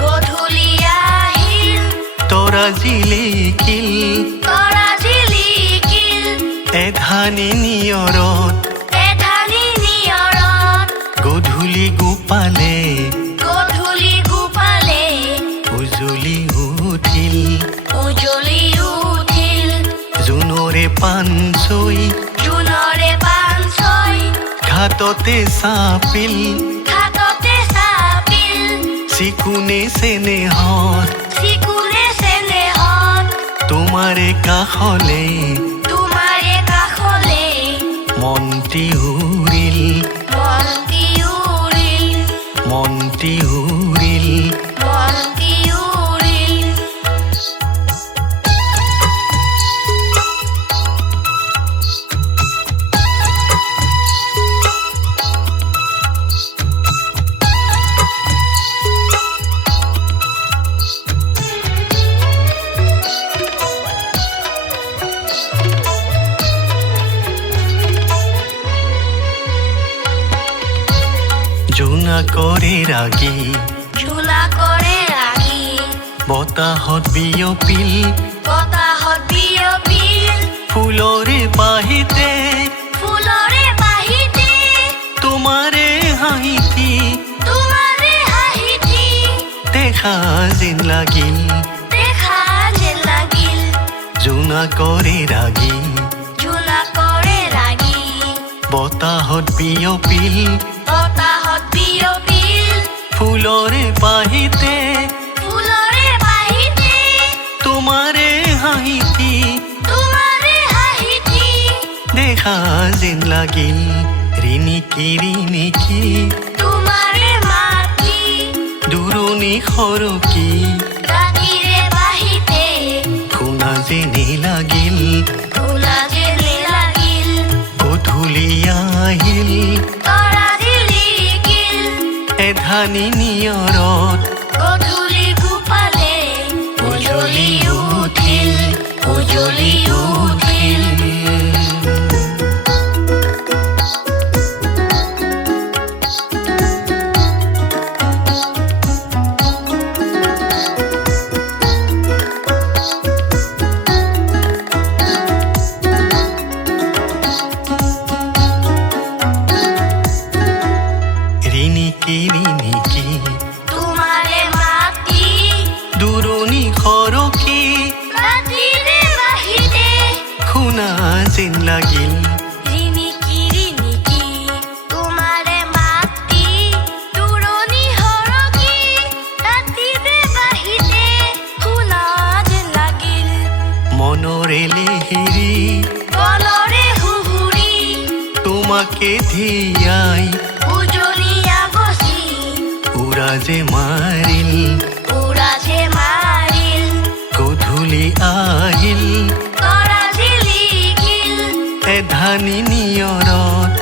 Godhuli ahil Tora jilikil Edhani niyorot Godhuli gupale Ujoli uthil Junore pansoi Khatote sapil Sikune senehot Tumare kakhole Monti uril Monti uril জোনা কৰে ৰাগী বতাহত বিয়পিল ফুলৰে বাহিতে তোমাৰে হাঁহিতি দেখা যেন লাগিল জোনা কৰে ৰাগী বতাহত বিয়পিল ফুলৰে বাহিতে তোমাৰে হাঁহিতি দেখা যেন লাগিল ৰিনিকি দূৰণি সৰকি শুনা যেনে লাগিল গধূলি আহিল এধানি নিয়ৰত উজলি উঠিল ৰিনিকি দূৰণি সৰকি শুনা যেন লাগিল মনৰে লেহেৰি তোমাকে ধিয়াই উৰাজে মাৰিল গধূলি আহিল এধানি নিয়ৰত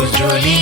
উজলি